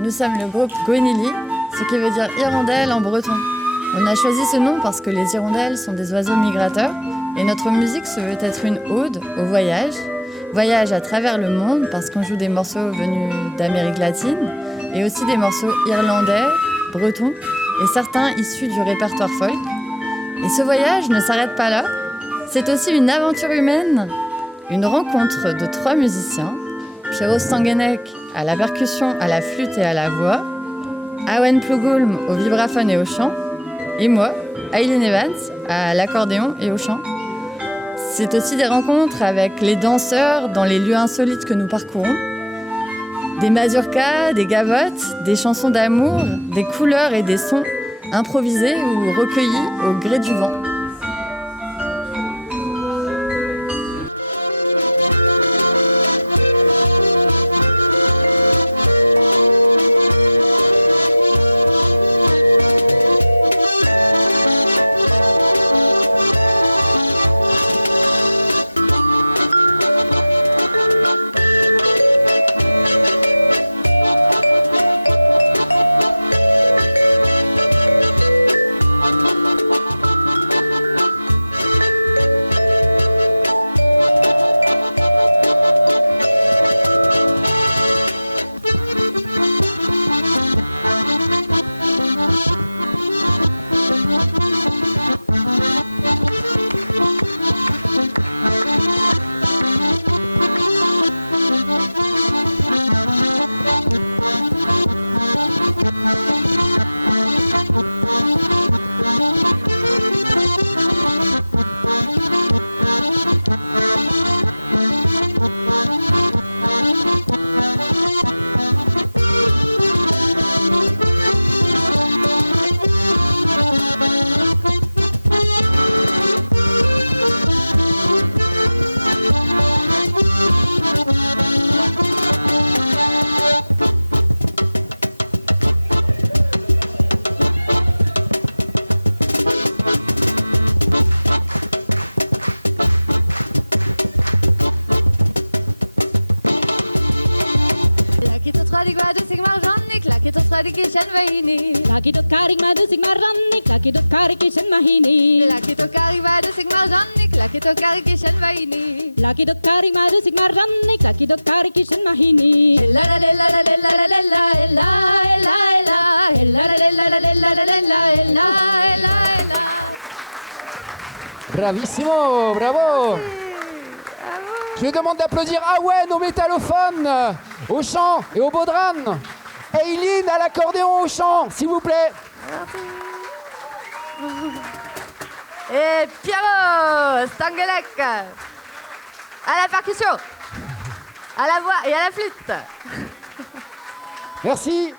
Nous sommes le groupe Gonili, ce qui veut dire hirondelle en breton. On a choisi ce nom parce que les hirondelles sont des oiseaux migrateurs et notre musique se veut être une ode au voyage. Voyage à travers le monde parce qu'on joue des morceaux venus d'Amérique latine et aussi des morceaux irlandais, bretons et certains issus du répertoire folk. Et ce voyage ne s'arrête pas là. C'est aussi une aventure humaine, une rencontre de 3 musiciens. Piero Stangenek à la percussion, à la flûte et à la voix, Awen Plugulm au vibraphone et au chant, et moi, Aileen Evans, à l'accordéon et au chant. C'est aussi des rencontres avec les danseurs dans les lieux insolites que nous parcourons. Des mazurkas, des gavottes, des chansons d'amour, des couleurs et des sons improvisés ou recueillis au gré du vent. Lakito karik madu sigma rannik, lakito karik kishan mahini. Lakito karik madu sigma rannik, lakito karik kishan mahini. Lakito karik madu sigma rannik, lakito karik kishan mahini. Ella la ella la ella la ella ella ella ella ella la ella la ella la ella ella ella ella. Bravissimo, bravo. Je demande d'applaudir Awen au métallophone, au chant et au baudran. Aileen à l'accordéon au chant, s'il vous plaît. Et Piero Stangelek à la percussion, à la voix et à la flûte. Merci.